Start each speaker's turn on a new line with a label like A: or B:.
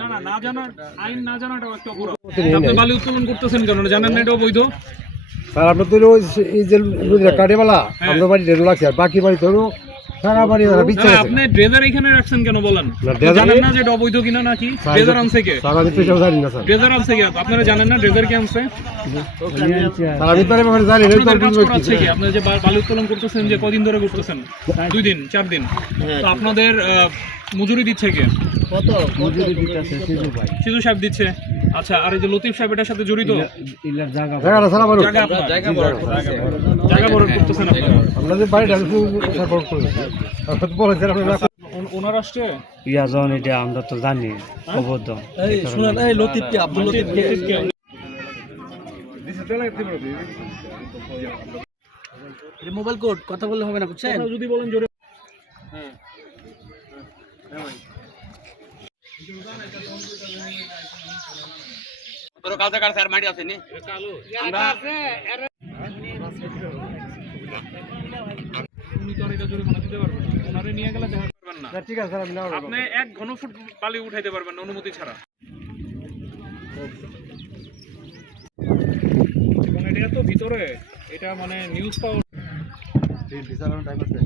A: না না না জানার আইন না জানাটাও একটা আপনি বালি উত্তোলন করতেছেন কেন? জানেন না এটাও বৈধ?
B: স্যার আপনার তো এই যে কাটেবেলা আমরা বাড়ি ডেরো লাগছে আর বাকি বাড়ি তো সারা বাড়ি ওরা
A: আপনি ড্রেজার এখানে রাখছেন কেন বলেন?
B: না,
A: জানেন না যে এটা অবৈধ কিনা নাকি? ড্রেজার আনছে কে?
B: স্যার আমি তো সেটাও জানি না স্যার।
A: ড্রেজার আনছে কে? আপনারা জানেন না ড্রেজার কে আনছে?
B: স্যার আমি তো এর ব্যাপারে জানি না তো
A: আপনাদের কাজ
B: বুঝব
A: করাচ্ছে
B: কি।
A: কি? আপনারা যে বালি উত্তোলন করতেছেন যে কদিন ধরে করতেছেন? দুই দিন চার দিন। তো আপনাদের মজুরি দিচ্ছে কে? কত? মজুরি দিতেছে সিধু সাহেব দিচ্ছে। আচ্ছা আর এই যে লতিফ সাহেব এটার সাথে জড়িত?
B: জায়গাটা স্যার আমার
A: জায়গা আপনার? জায়গা বড় করতেছেন আপনারা?
B: আপনাদের বাড়িটা স্যার বড় করে দিচ্ছে। আপনার তো বলেছেন আপনারা
A: ওন- ওনার আসছে?
C: ইয়া এটা আমরা তো জানি অবদ্ধ
A: লতিফ কে?
C: মোবাইল কোড কথা বললে হবে না বুঝছেন?
A: যদি বলেন জোরে। উনি তো আর এটা জরিমানা দিতে পারবেন না। ওনারে নিয়ে গেলে দেখা করবেন না।
B: স্যার, ঠিক আছে স্যার আমি
A: আপনি এক ঘন ফুট বালি উঠাইতে পারবেন না অনুমতি ছাড়া। এবং এটা এত ভিতরে এটা মানে নিউজ পাওয়ার
B: স্যার টাইম আছে।